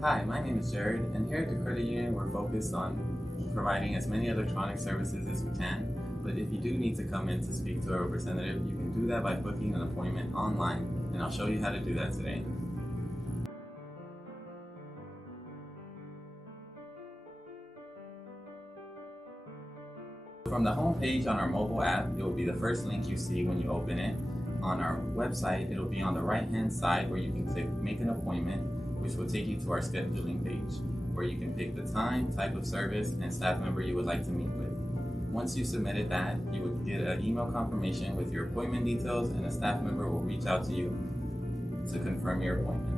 Hi, my name is Jared, and here at the credit union we're focused on providing as many electronic services as we can. But if you do need to come in to speak to a representative, you can do that by booking an appointment online, and I'll show you how to do that today. From the home page on our mobile app, it will be the first link you see when you open it. On our website, it'll be on the right-hand side where you can click Make an Appointment, which will take you to our scheduling page, where you can pick the time, type of service, and staff member you would like to meet with. Once you submitted that, you would get an email confirmation with your appointment details, and a staff member will reach out to you to confirm your appointment.